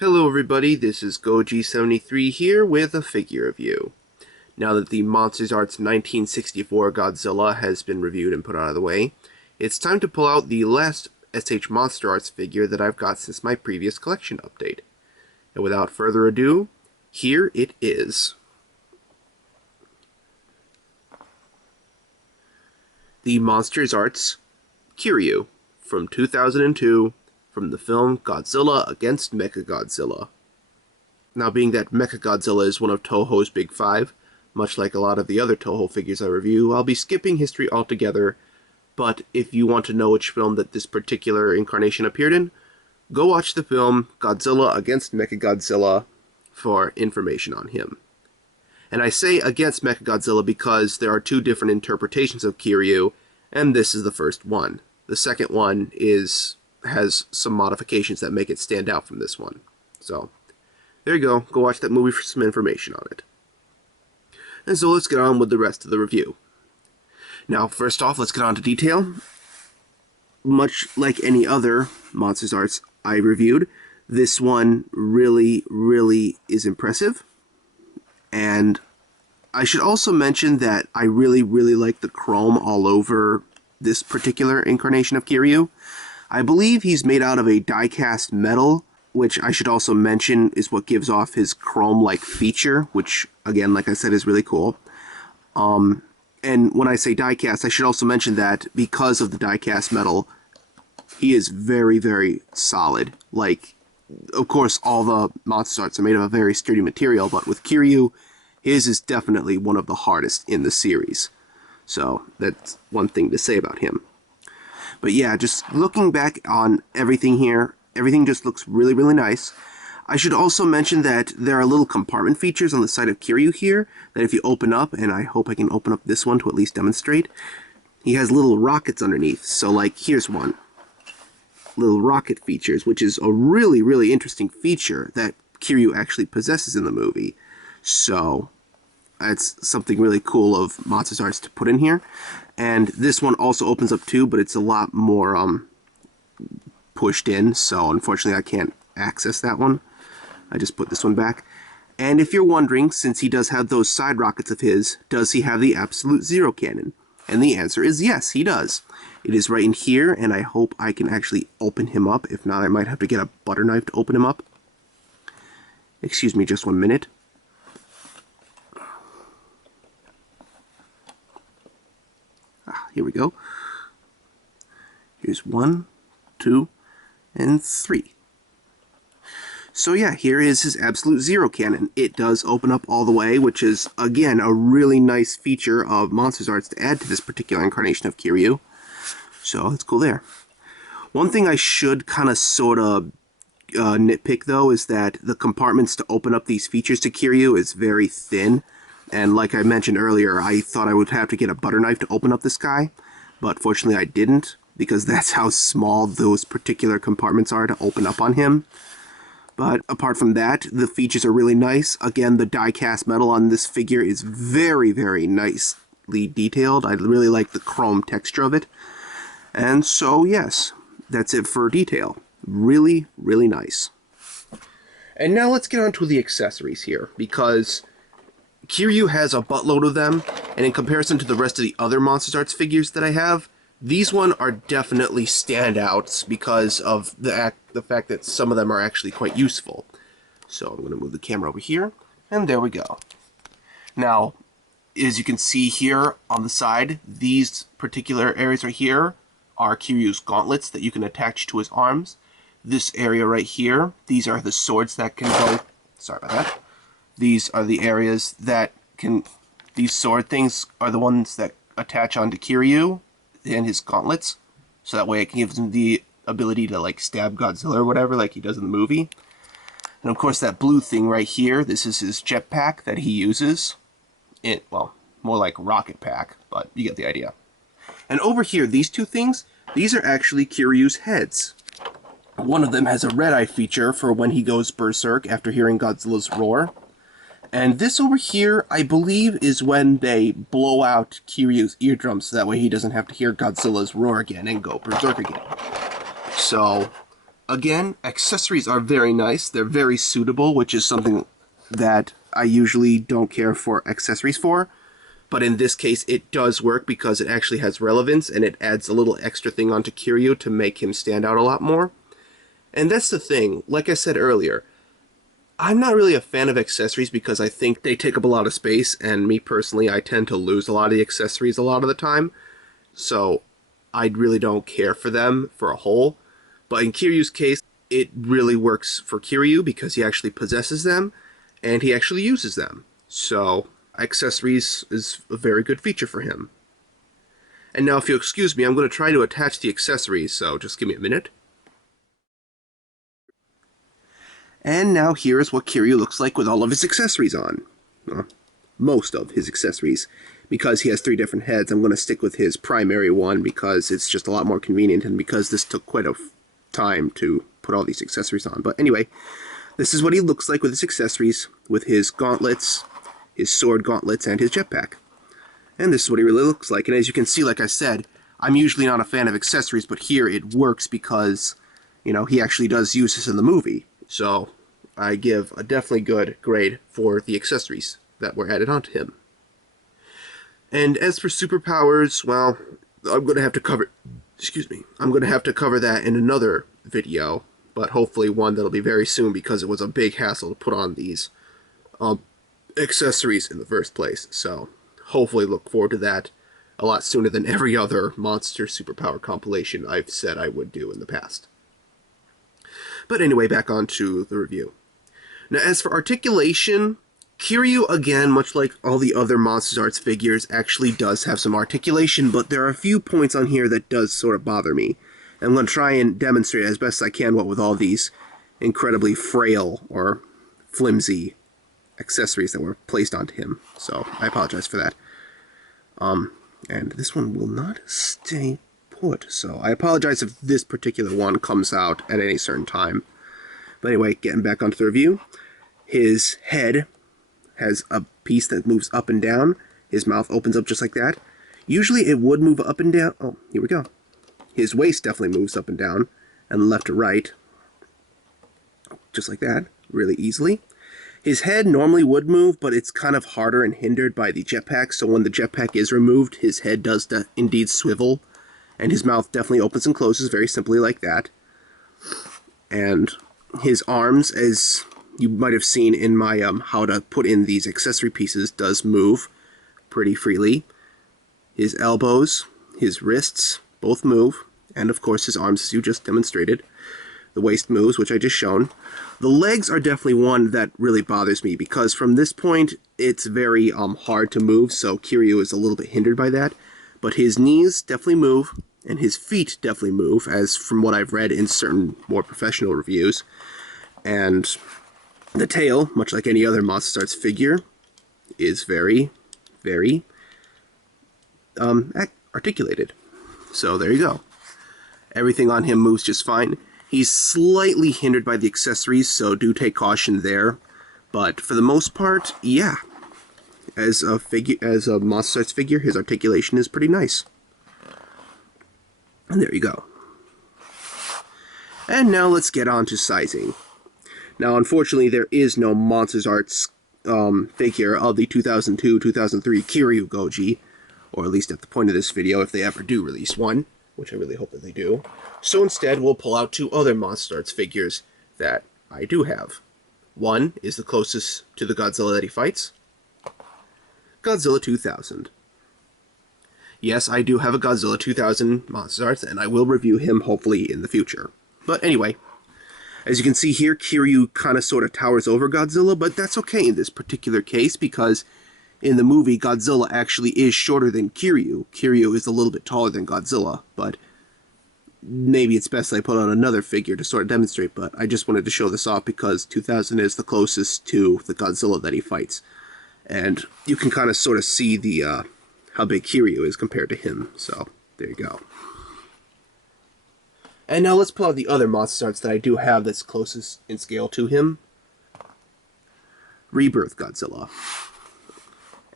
Hello everybody, this is Goji73 here with a figure review. Now that the MonsterArts 1964 Godzilla has been reviewed and put out of the way, it's time to pull out the last SH MonsterArts figure that I've got since my previous collection update. And without further ado, here it is. The MonsterArts Kiryu from 2002 from the film Godzilla against Mechagodzilla. Now, being that Mechagodzilla is one of Toho's big five, much like a lot of the other Toho figures I review, I'll be skipping history altogether, but if you want to know which film that this particular incarnation appeared in, go watch the film Godzilla against Mechagodzilla for information on him. And I say against Mechagodzilla because there are two different interpretations of Kiryu, and this is the first one. The second one has some modifications that make it stand out from this one. So, there you go. Go watch that movie for some information on it. And so let's get on with the rest of the review. Now, first off, let's get on to detail. Much like any other MonsterArts I reviewed, this one really is impressive. And I should also mention that I really like the chrome all over this particular incarnation of Kiryu. I believe he's made out of a die-cast metal, which I should also mention is what gives off his chrome-like feature, which, again, like I said, is really cool. And when I say die-cast, I should also mention that because of the die-cast metal, he is very solid. Like, of course, all the MonsterArts are made of a very sturdy material, but with Kiryu, his is definitely one of the hardest in the series. So, that's one thing to say about him. But yeah, just looking back on everything here, everything just looks really nice. I should also mention that there are little compartment features on the side of Kiryu here that if you open up, and I hope I can open up this one to at least demonstrate, he has little rockets underneath. So like, here's one. Little rocket features, which is a really interesting feature that Kiryu actually possesses in the movie. So, that's something really cool of MonsterArts to put in here. And this one also opens up too, but it's a lot more pushed in, so unfortunately I can't access that one. I just put this one back. And if you're wondering, since he does have those side rockets of his, does he have the Absolute Zero cannon? And the answer is yes, he does. It is right in here, and I hope I can actually open him up. If not, I might have to get a butter knife to open him up. Excuse me just 1 minute. Here we go. Here's 1, 2, and 3. So yeah, here is his Absolute Zero cannon. It does open up all the way, which is, again, a really nice feature of MonsterArts to add to this particular incarnation of Kiryu. So, that's cool there. One thing I should kind of sort of nitpick, though, is that the compartments to open up these features to Kiryu is very thin. And like I mentioned earlier, I thought I would have to get a butter knife to open up this guy, but fortunately I didn't, because that's how small those particular compartments are to open up on him. But apart from that, the features are really nice. Again, the die-cast metal on this figure is very nicely detailed. I really like the chrome texture of it. And so, yes, that's it for detail. Really nice. And now let's get on to the accessories here, because Kiryu has a buttload of them, and in comparison to the rest of the other MonsterArts figures that I have, these one are definitely standouts because of the fact that some of them are actually quite useful. So I'm going to move the camera over here, and there we go. Now, as you can see here on the side, these particular areas right here are Kiryu's gauntlets that you can attach to his arms. This area right here, these are the swords that can go... Sorry about that. These are the areas that can... These sword things are the ones that attach onto Kiryu and his gauntlets. So that way it gives him the ability to, like, stab Godzilla or whatever, like he does in the movie. And of course that blue thing right here, this is his jetpack that he uses. Well, more like rocket pack, but you get the idea. And over here, these two things, these are actually Kiryu's heads. One of them has a red-eye feature for when he goes berserk after hearing Godzilla's roar. And this over here, I believe, is when they blow out Kiryu's eardrums, so that way he doesn't have to hear Godzilla's roar again and go berserk again. So, Again, accessories are very nice. They're very suitable, which is something that I usually don't care for accessories for. But in this case, it does work because it actually has relevance, and it adds a little extra thing onto Kiryu to make him stand out a lot more. And that's the thing. Like I said earlier, I'm not really a fan of accessories because I think they take up a lot of space, and me personally, I tend to lose a lot of the accessories a lot of the time. So I really don't care for them for a whole. But in Kiryu's case, it really works for Kiryu because he actually possesses them, and he actually uses them. So accessories is a very good feature for him. And now if you'll excuse me, I'm going to try to attach the accessories, so just give me a minute. And now here's what Kiryu looks like with all of his accessories on. Well, most of his accessories. Because he has 3 different heads, I'm going to stick with his primary one because it's just a lot more convenient and because this took quite a time to put all these accessories on. But anyway, this is what he looks like with his accessories, with his gauntlets, his sword gauntlets, and his jetpack. And this is what he really looks like. And as you can see, like I said, I'm usually not a fan of accessories, but here it works because, you know, he actually does use this in the movie. So I give a definitely good grade for the accessories that were added onto him. And as for superpowers, well, I'm going to have to cover... Excuse me. I'm going to have to cover that in another video, but hopefully one that'll be very soon because it was a big hassle to put on these accessories in the first place. So hopefully look forward to that a lot sooner than every other monster superpower compilation I've said I would do in the past. But anyway, back on to the review. Now, as for articulation, Kiryu, again, much like all the other MonsterArts figures, actually does have some articulation, but there are a few points on here that does sort of bother me. And I'm going to try and demonstrate as best I can what with all these incredibly frail or flimsy accessories that were placed onto him. So I apologize for that. And this one will not stay put, so I apologize if this particular one comes out at any certain time. But anyway, getting back onto the review, his head has a piece that moves up and down. His mouth opens up just like that. Usually it would move up and down. Oh, here we go. His waist definitely moves up and down, and left to right, just like that, really easily. His head normally would move, but it's kind of harder and hindered by the jetpack, so when the jetpack is removed, his head does indeed swivel, and his mouth definitely opens and closes very simply like that. And his arms, as you might have seen in my how to put in these accessory pieces, does move pretty freely. His elbows, his wrists, both move, and of course his arms, as you just demonstrated. The waist moves, which I just shown. The legs are definitely one that really bothers me, because from this point, it's very hard to move, so Kiryu is a little bit hindered by that. But his knees definitely move, and his feet definitely move, as from what I've read in certain more professional reviews. And the tail, much like any other MonsterArts figure, is very, very articulated. So there you go. Everything on him moves just fine. He's slightly hindered by the accessories, so do take caution there. But for the most part, yeah. As a MonsterArts figure, his articulation is pretty nice. And there you go. And now let's get on to sizing. Now, unfortunately, there is no MonsterArts figure of the 2002-2003 Kiryu Goji, or at least at the point of this video, if they ever do release one, which I really hope that they do. So instead, we'll pull out 2 other MonsterArts figures that I do have. One is the closest to the Godzilla that he fights, Godzilla 2000. Yes, I do have a Godzilla 2000 MonsterArts, and I will review him hopefully in the future. But anyway, as you can see here, Kiryu kind of sort of towers over Godzilla, but that's okay in this particular case, because in the movie, Godzilla actually is shorter than Kiryu. Kiryu is a little bit taller than Godzilla, but maybe it's best I put on another figure to sort of demonstrate, but I just wanted to show this off because 2000 is the closest to the Godzilla that he fights. And you can kind of sort of see the how big Kiryu is compared to him, so there you go. And now let's pull out the other MonsterArts that I do have that's closest in scale to him. Rebirth Godzilla.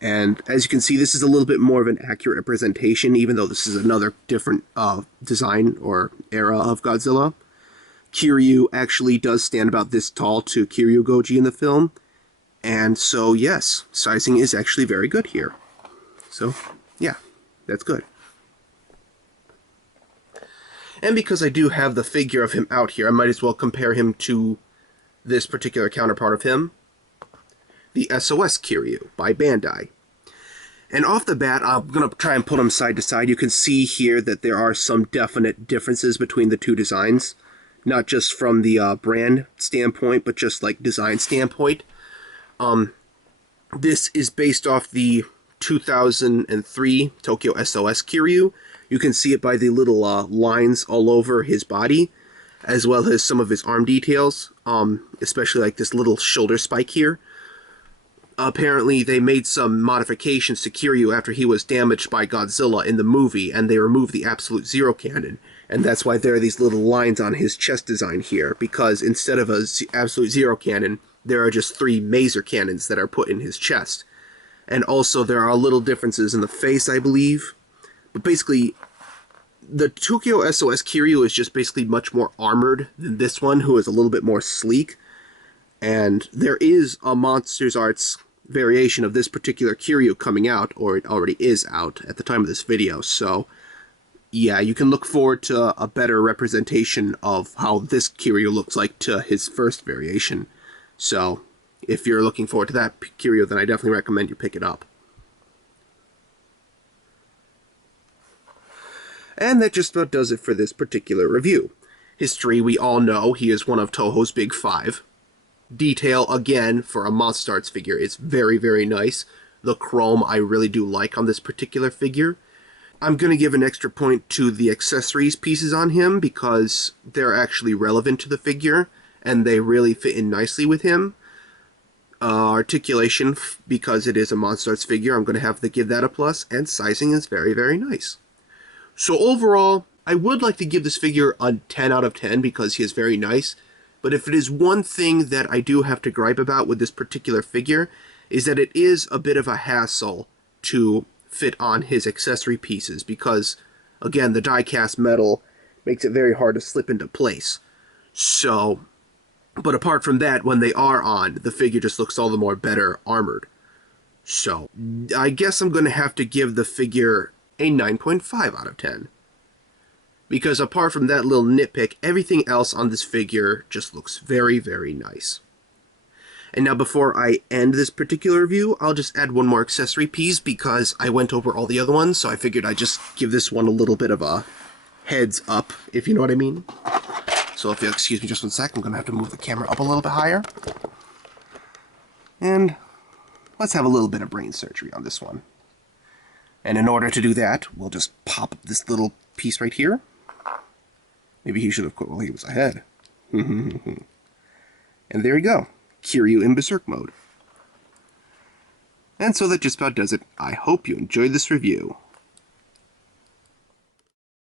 And as you can see, this is a little bit more of an accurate representation, even though this is another different design or era of Godzilla. Kiryu actually does stand about this tall to Kiryu Goji in the film. And so, yes, sizing is actually very good here. So, yeah, that's good. And because I do have the figure of him out here, I might as well compare him to this particular counterpart of him, the SOS Kiryu by Bandai. And off the bat, I'm going to try and put them side to side. You can see here that there are some definite differences between the two designs. Not just from the brand standpoint, but just like design standpoint. This is based off the 2003 Tokyo SOS Kiryu. You can see it by the little lines all over his body, as well as some of his arm details, especially like this little shoulder spike here. Apparently, they made some modifications to Kiryu after he was damaged by Godzilla in the movie, and they removed the Absolute Zero cannon. And that's why there are these little lines on his chest design here, because instead of a Absolute Zero cannon, there are just 3 Maser cannons that are put in his chest. And also there are little differences in the face, I believe. But basically, the Tokyo SOS Kiryu is just basically much more armored than this one, who is a little bit more sleek. And there is a MonsterArts variation of this particular Kiryu coming out, or it already is out at the time of this video, so yeah, you can look forward to a better representation of how this Kiryu looks like to his first variation. So, if you're looking forward to that Kiryu, then I definitely recommend you pick it up. And that just about does it for this particular review. History, we all know he is one of Toho's big 5. Detail, again, for a MonsterArts figure is very, very nice. The chrome I really do like on this particular figure. I'm going to give an extra point to the accessories pieces on him because they're actually relevant to the figure and they really fit in nicely with him. Articulation, because it is a MonsterArts figure, I'm going to have to give that a plus, and sizing is very, very nice. So overall, I would like to give this figure a 10 out of 10 because he is very nice. But if it is one thing that I do have to gripe about with this particular figure, is that it is a bit of a hassle to fit on his accessory pieces, because, again, the die-cast metal makes it very hard to slip into place. So, but apart from that, when they are on, the figure just looks all the more better armored. So, I guess I'm going to have to give the figure a 9.5 out of 10. Because apart from that little nitpick, everything else on this figure just looks very, very nice. And now before I end this particular review, I'll just add one more accessory piece because I went over all the other ones, so I figured I'd just give this one a little bit of a heads up, if you know what I mean. So if you'll excuse me just one sec, I'm going to have to move the camera up a little bit higher. And let's have a little bit of brain surgery on this one. And in order to do that, we'll just pop this little piece right here. Maybe he should have quit while he was ahead. And there you go. Kiryu in Berserk mode. And so that just about does it. I hope you enjoyed this review.